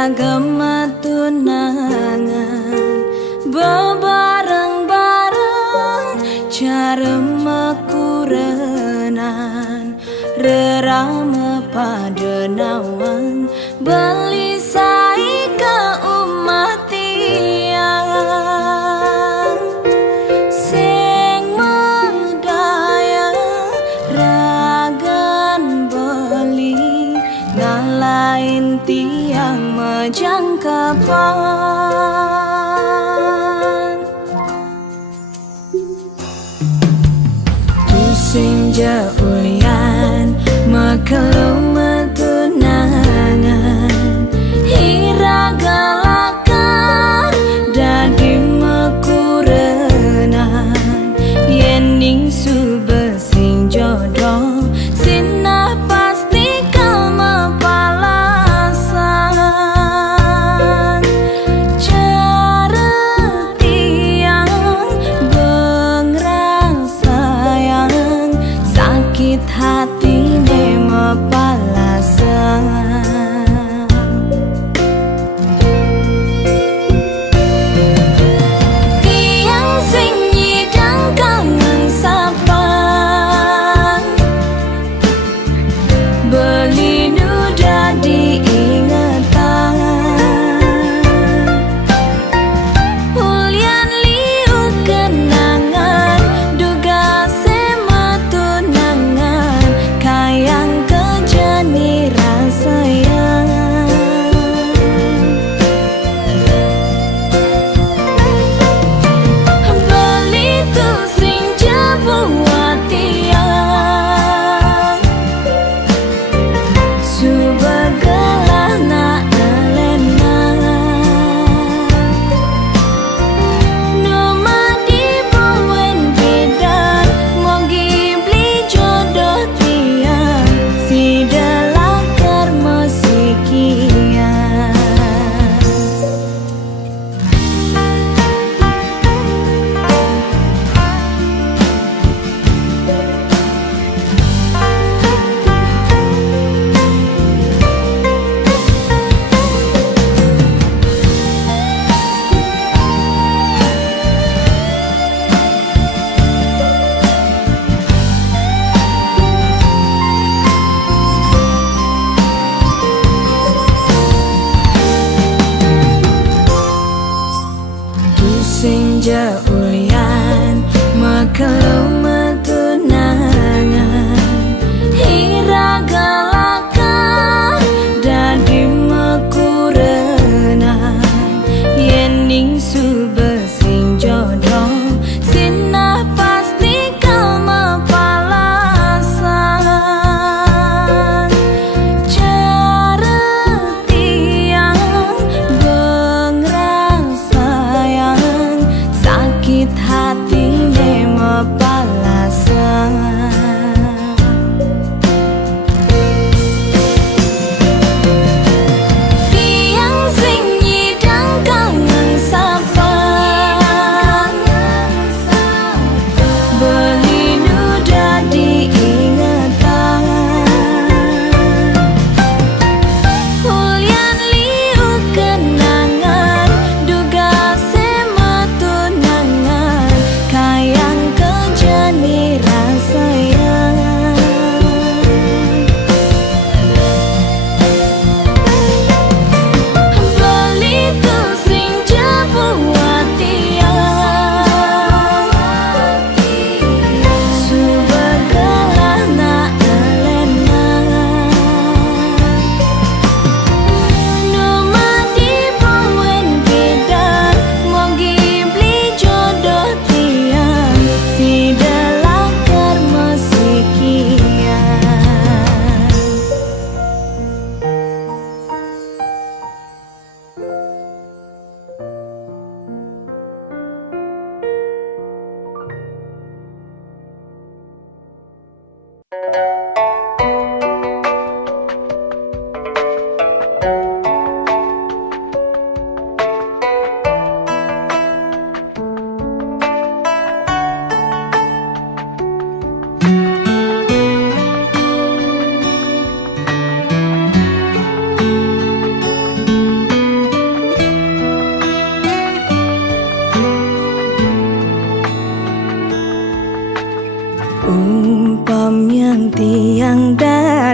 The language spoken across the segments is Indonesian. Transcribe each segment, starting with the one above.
Iragama tunangan bebareng-bareng carema kurenan rerama pada nawang belisai ke umatian sing medaya ragan beli ngalain tiang majangkapan tusing jaulian makelum tunangan hiragalakar dadi mekurenan yening subesing jodoh sinah pasti kau mapalasan cara tiang bengrang sayang sakit hati ne mapalasan tiang sing nyidang kangen sapang beli nuda diingatan ulian liu kenangan duga semetunangan kayang kejani rasayang beli tu sing jebuat tiang subagalah na elenan nomadi bawen bidan mogi beli jodoh tiang si delakar musikian tusing jaulian makelum tunangan hiragalakar dadi mekurenan yening subesing jodoh sinah pasti kau mapalasan cara tiang bengrang sayang sakit hati ne mapalasan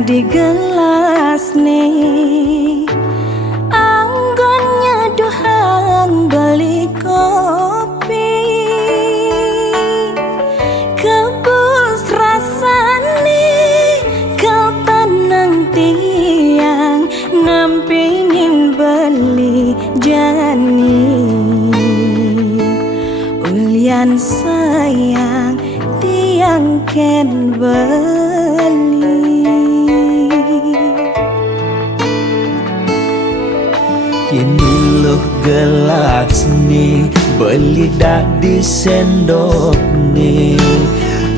di gelas nih, anggonnya duhang beli kopi, kebus rasane kau tenang tiang nampingin beli jani. Ulian sayang tiang ken beli. Kini loh gelas nih beli dah di sendok nih,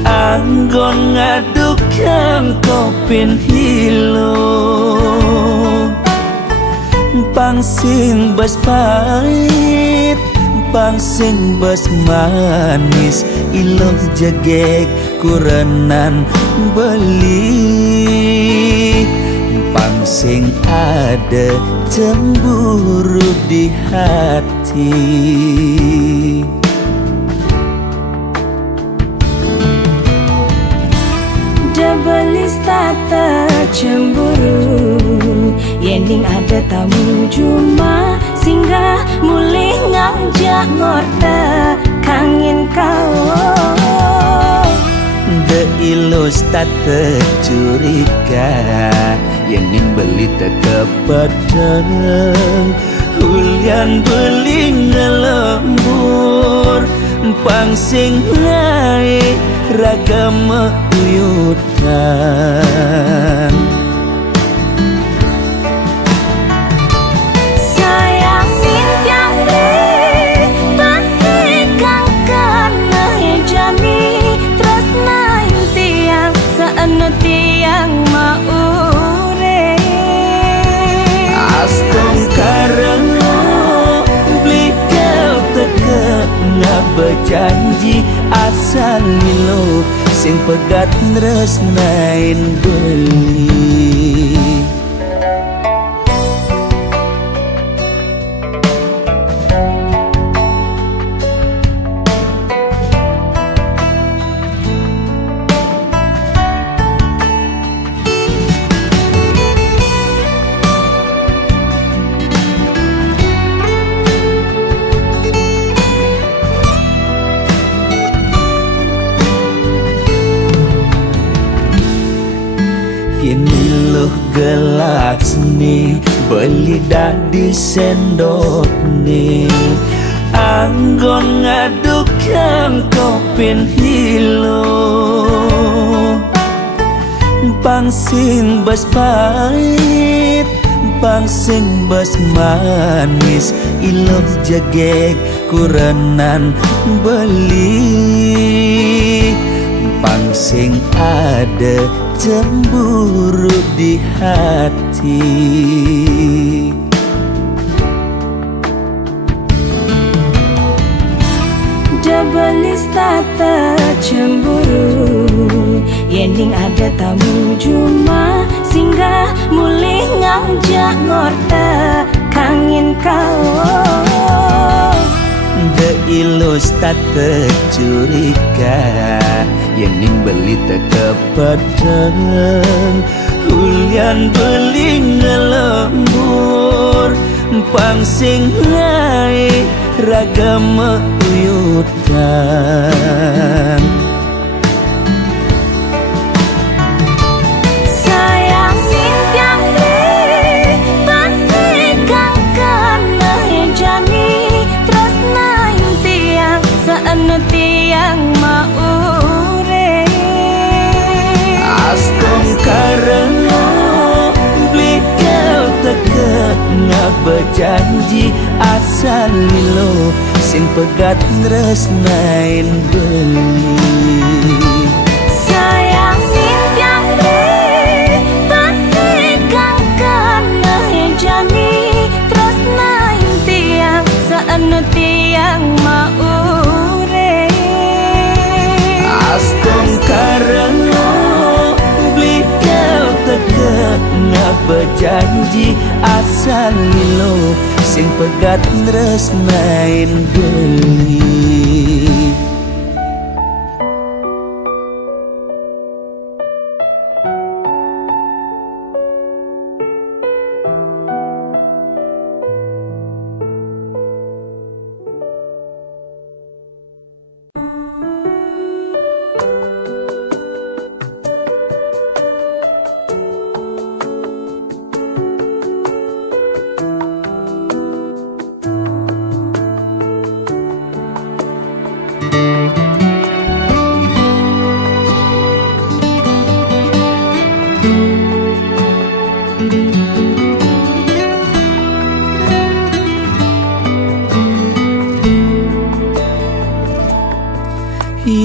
anggon ngaduk yang kopin hilo, pangsing bas pahit pangsing bas manis, ilok jagek kurenan beli, pangsing ada cemburu di hati. Debelis tata cemburu, yening ada tamu cuma singgah mulih ngajak ngorta kangin kau. De ilus tata curiga, yening beli teka padang, hulian beli ngelembur, pangsing naik ragam uyutan. Tiang maure Astong karena beli kau teka ngak berjanji asal milo sing pegat nresnain beli. Kini loh gelas nih beli dah di sendok nih, anggon ngaduk yang kopin hilo, pangsing bas pahit pangsing bas manis, ilok jagek kurenan beli, pangsing ada cemburu di hati. Debelis tata cemburu, yening ada tamu cuma singgah mulih ngajak ngorta kangin kau. De ilus tata curiga, yening beli teka padang, hulian beli ngelembur, pangsing naik ragam uyutan. Tiang maure Astong karena beli kau teka ngak berjanji asal lilo sing pegat nresnain beli. sayang tiang pasti kangkan jani terus naik tiang saat tiang maure. Astong karena beli kau teka ngak berjanji asal lilo sing pegat nresnain beli.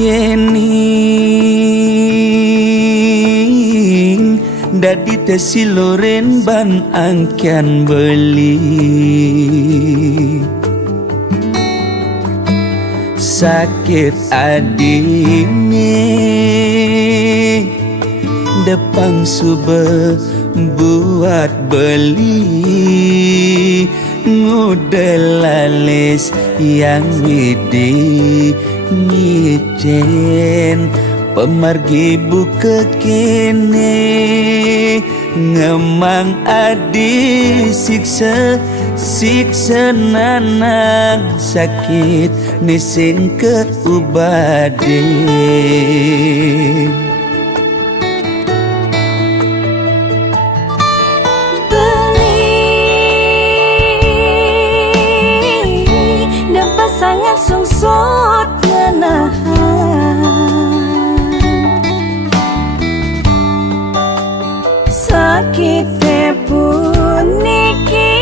Yening dadi tesi loren ban angkian beli sakit adine depan sube buat beli ngudelalis yang widi nyicen pemargi buka kene ngemang adi siksa nanang sakit nising ke ubade sangat sungsut ngenahan sakit puniki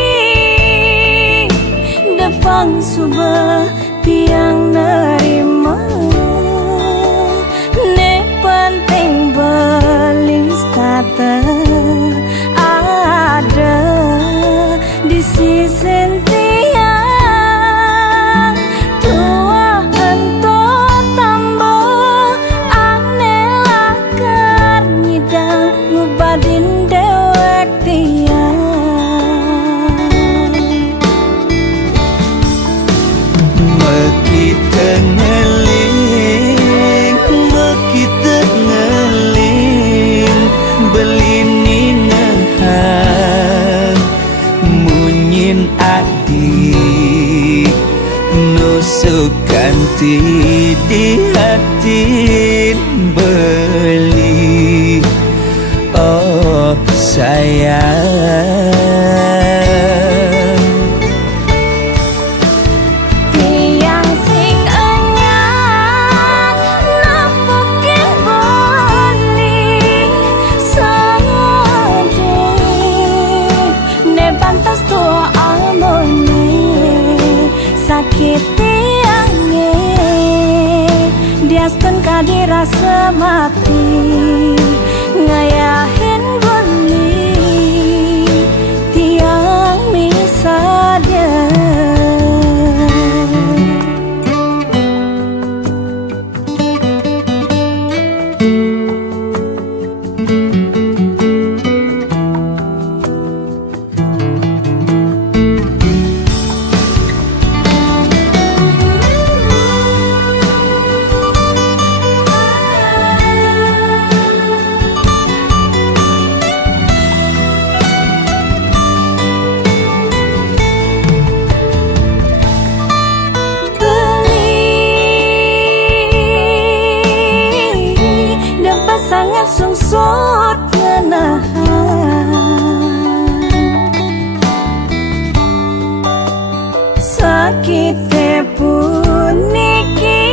depan subah tiang nerima ne penting belis tata ada di sisi sukanti di hati beli oh sayang tiang sing anyar napukin beli sade ne bantas tua amone sakit Diaston kadi rasa mati ngayahin beli tiang misalnya sangat sungsut ngenahan sakit puniki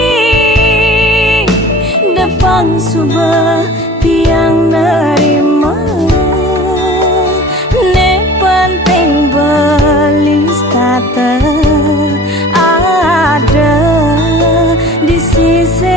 depan subah tiang nerima ne penting belis tata ada di sisi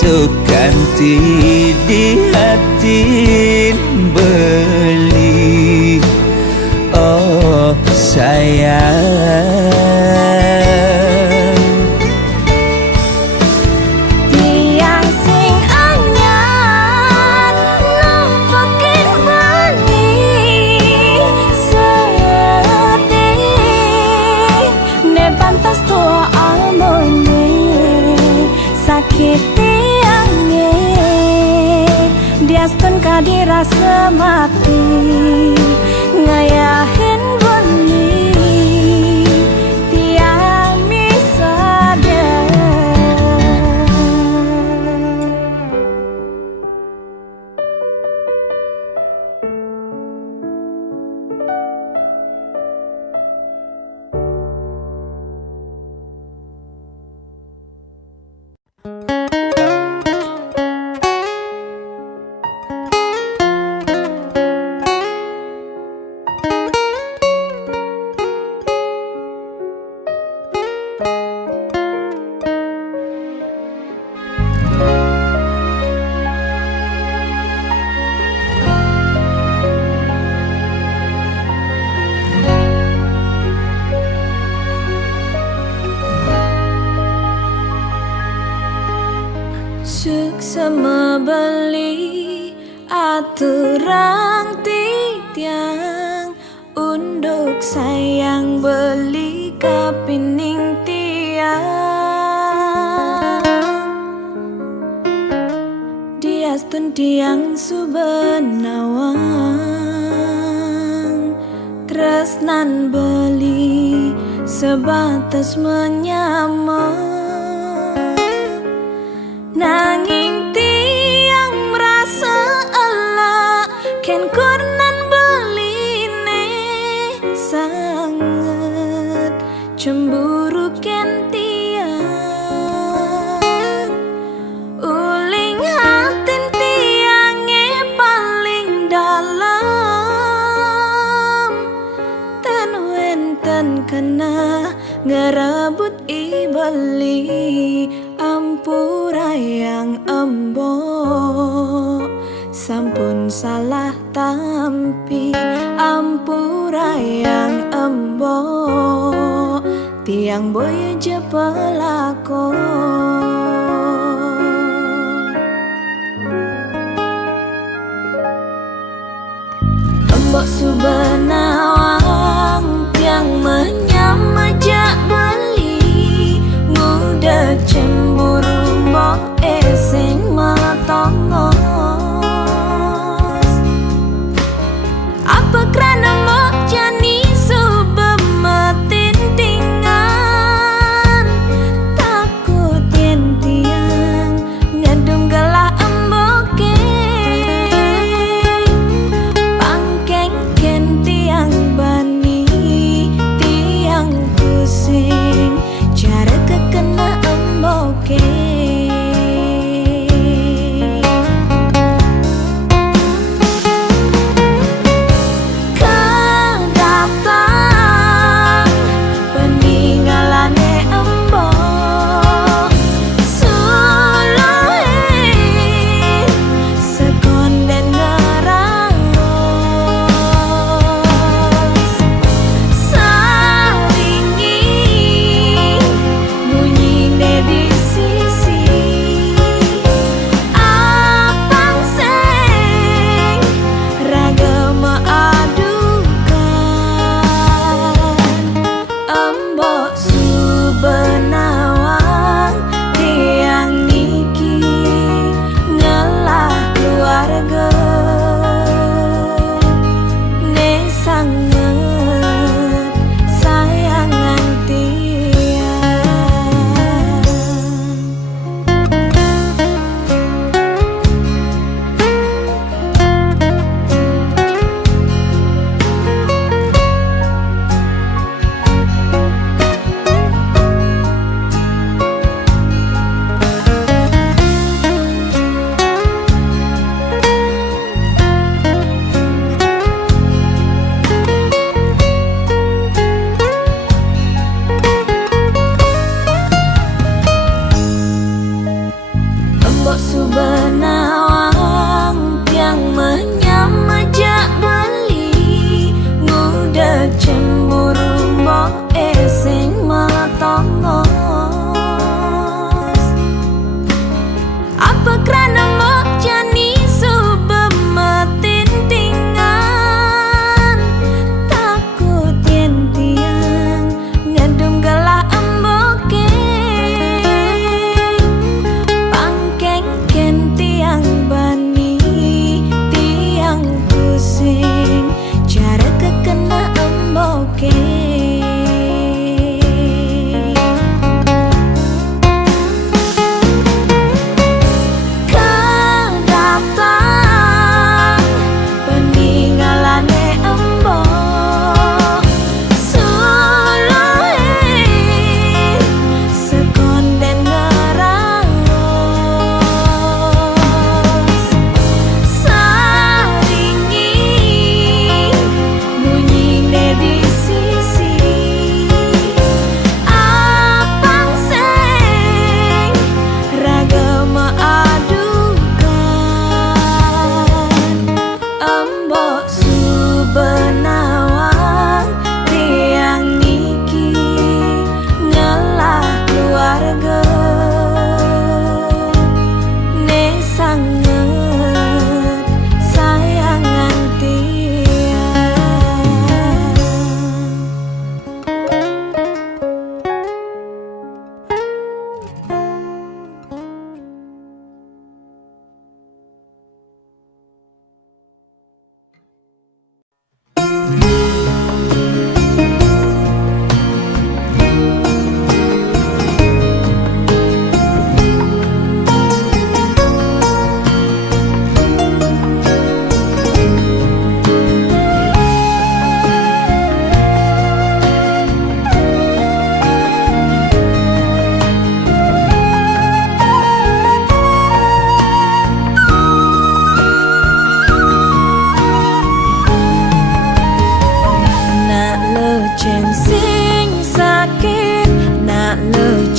sukanti di hati beli oh sayang tiang sing anyar nampakin beli sedih ne pantas tua amone sakit Diaston kadi rasa mati ngayahin beli tiang misalnya beli aturang titiang unduk sayang beli kapining tiang diastun tiang subenawang tresnan beli sebatas menyamar nanging tiang merasa elak ken kurnan beline sangat cemburu ken tiang uling hatin tiange paling dalam ten wenten kena ngerebut ibeli ampura yang embo sampun salah tampi ampura yang embo tiang boy je pelakon embok subenawang tiang menyamajak beli muda cemburu mbok esing metongos apa kerana mbok jani subemetin tingan takut yen tiang ngedum gelah emboke pangkeng ken tiang bani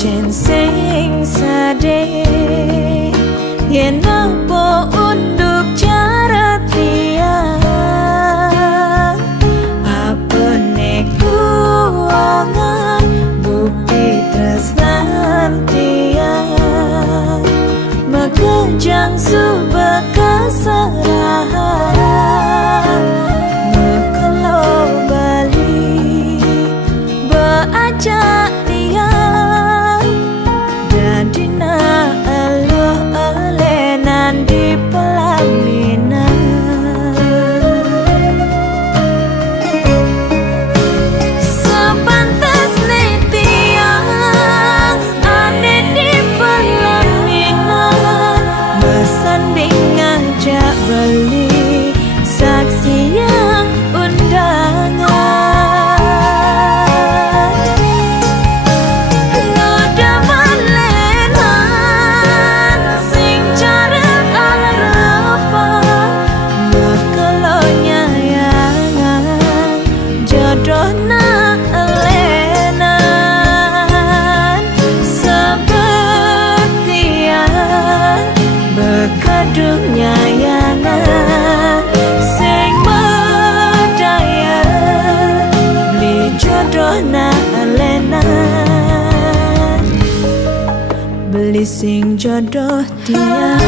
chen sing sade yen apa unduk cara tiang apa kuangan bukti tresnan tiang makejang subakasarahan mekelo bali beajak tiang dadina aloh alenan di pelaminan sepantas tiang ada di pelaminan bersanding ngajak beli saksi yang undangan ngoda malenan sing jarang arapan mekelonya yangan jodohna elenan sepertian bekadungnya yangan sing berdaya li jodohna elenan beli sing jodoh dia.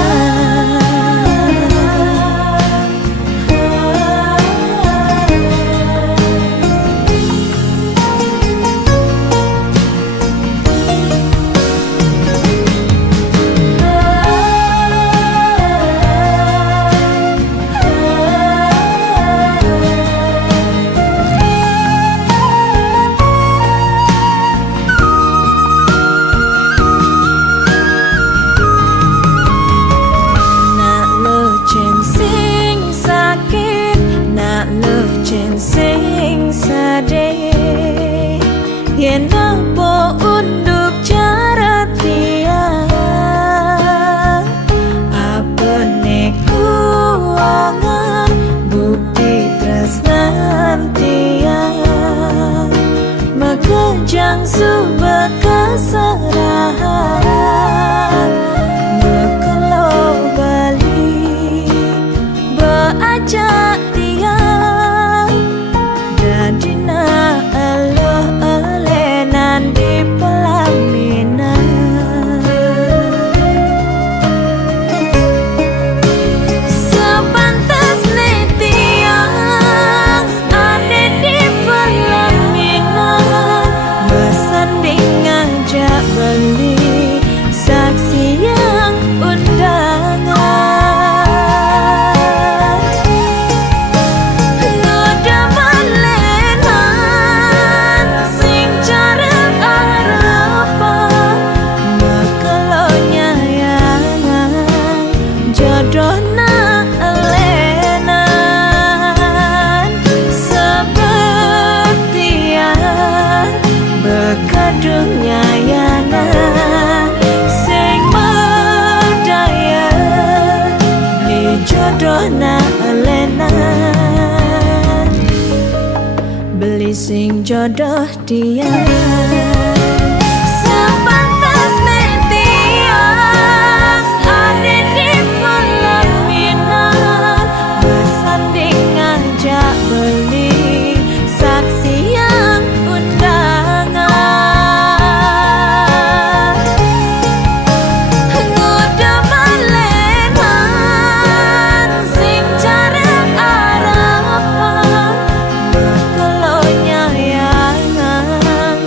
Sing sade yen apa unduk cara tiang apa kuangan bukti tresnan tiang makejang subakasarahan mekelo bali beajak dadina aloh alenan di pelaminan sepantas tiang ada di pelaminan bersanding ngajak beli saksi yang undangan jodohna elenan sepertian bekadungnya yangan sing berdaya li jodohna elenan beli sing jodoh dia. Sepantas tiang ada di pelaminan bersanding ngajak beli saksi yang undangan ngoda malenan sing jarang arapan mekelonya yangan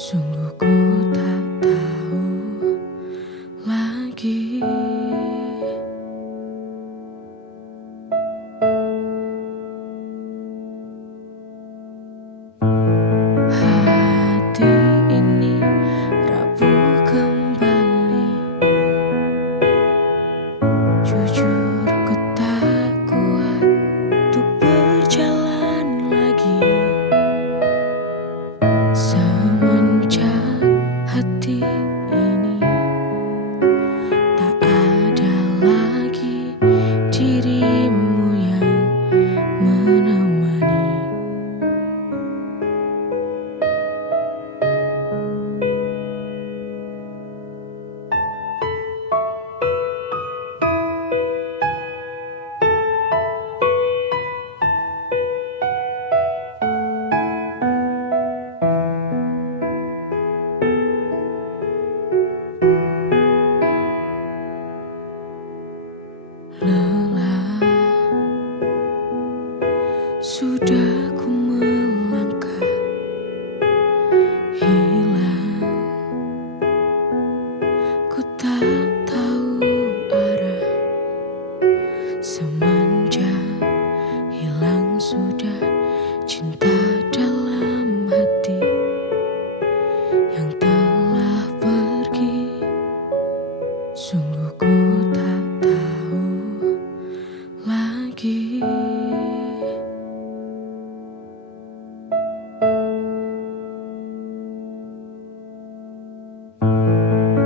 Sungguh ku tak tahu lagi. Hati ini rapuh kembali. Jujur ku tak kuat untuk berjalan lagi. Semenjak hati ini tak ada lagi dirimu yang menemani. Lelah sudah ku melangkah, hilang ku tak tahu arah. Semenjak hilang sudah cinta dalam hati yang telah pergi. Sungguh ku tak tahu lagi.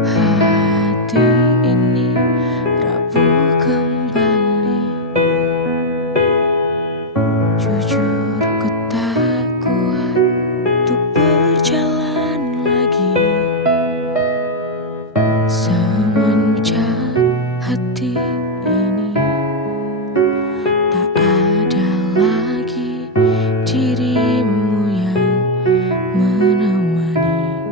Hati ini rapuh kembali. Jujur ku tak kuat untuk berjalan lagi. Semenjak hati ini tak ada lagi dirimu yang menemani.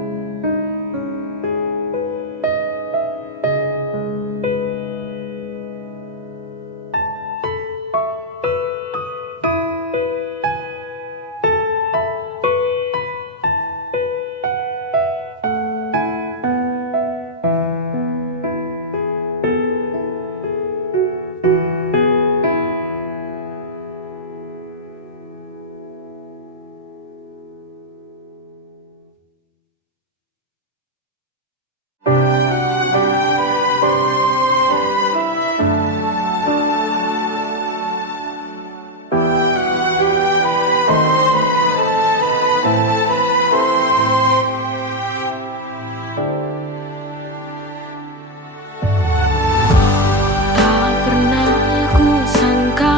Tak pernah ku sangka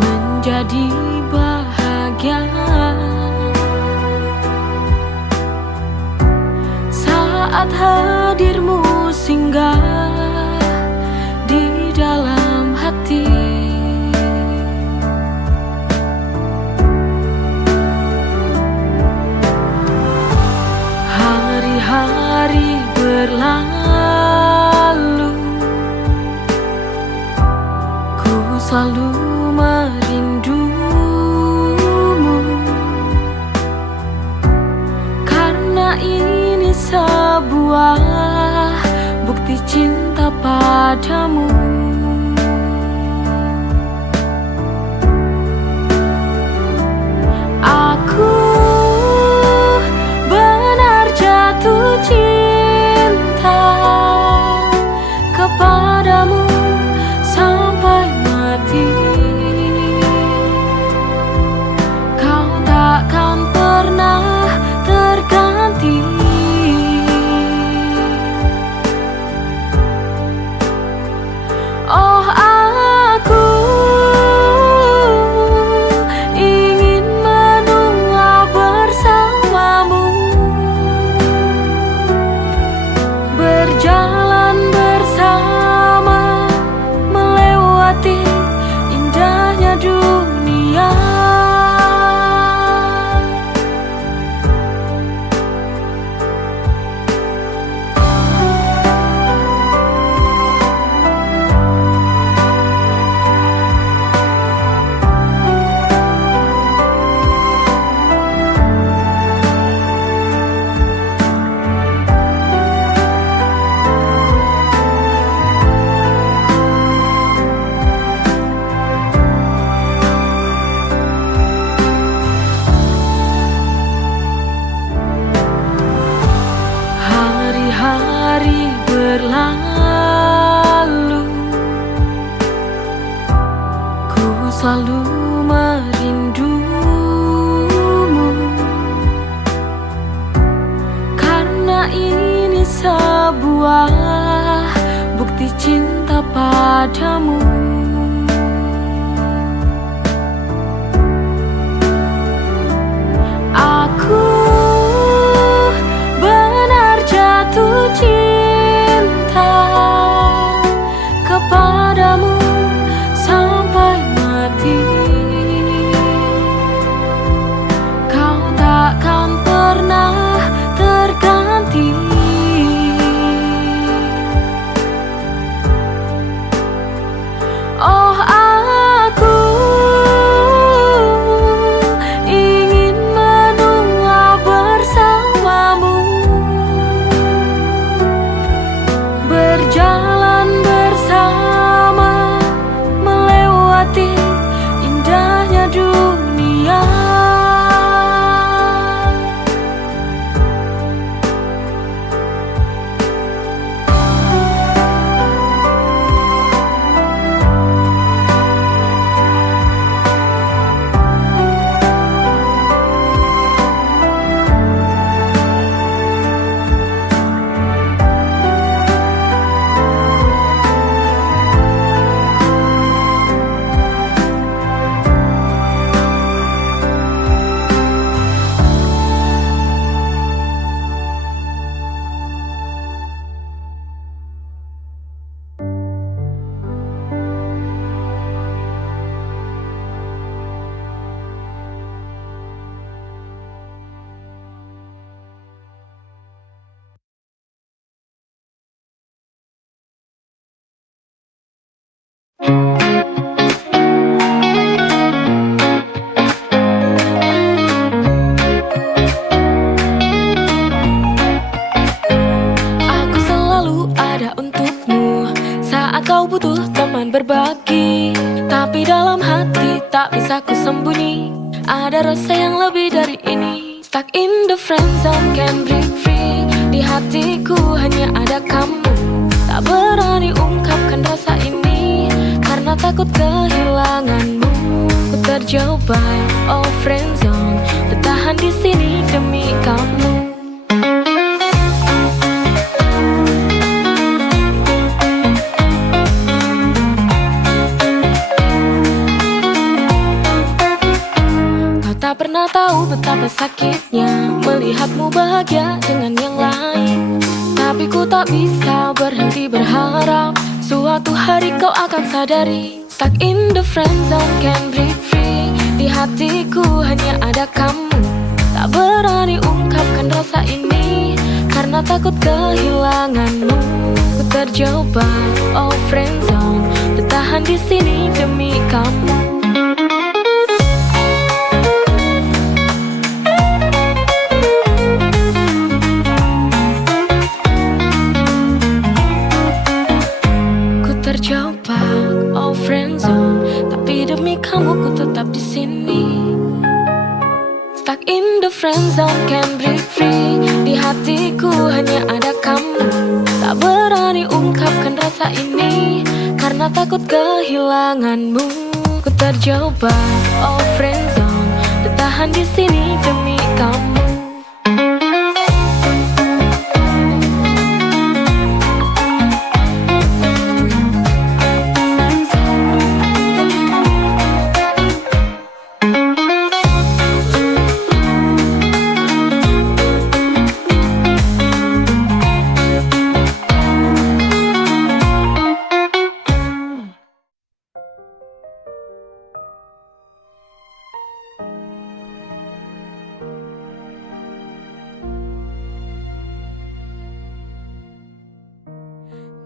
menjadi bahagia saat hadirmu singgah di dalam hati. Hari-hari berlalu, ku selalu merindumu, karena ini sebuah bukti cinta padamu. Aku benar jatuh cinta kepadamu sampai mati. Kau takkan pernah terganti. sebuah bukti cinta padamu. Aku benar jatuh cinta kepadamu sampai mati. Kau takkan pernah terganti. Oh, aku ingin menua bersamamu, berjalan bersama, melewati indahnya dunia. Aku selalu ada untukmu saat kau butuh teman berbagi. Tapi dalam hati tak bisa ku sembunyi, ada rasa yang lebih dari ini. Stuck in the friend zone, can't break free. Di hatiku hanya ada kamu. Tak berani ungkapkan rasa ini karena takut kehilanganmu. Ku terjebak, oh friend zone, bertahan di sini demi kamu. Kau tak pernah tahu betapa sakitnya melihatmu bahagia dengan yang lain. Tapi ku tak bisa berhenti berharap suatu hari kau akan sadari. Stuck in the friend zone, can't break free. Di hatiku hanya ada kamu. Tak berani ungkapkan rasa ini karena takut kehilanganmu. Ku terjebak, oh friend zone, bertahan di sini demi kamu. Terjebak, oh friend zone, tapi demi kamu ku tetap di sini. Stuck in the friend zone, can't break free. Di hatiku hanya ada kamu. Tak berani ungkapkan rasa ini karena takut kehilanganmu. Ku terjebak, oh friend zone, bertahan di sini demi kamu.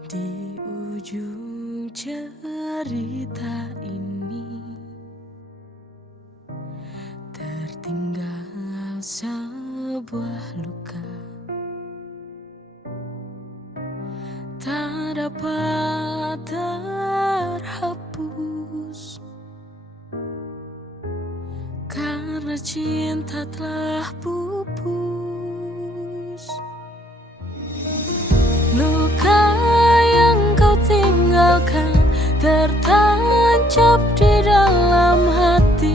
Di ujung cerita ini tertinggal sebuah luka, tak dapat terhapus karena cinta telah pupus. Luka yang kau tinggalkan tertancap di dalam hati.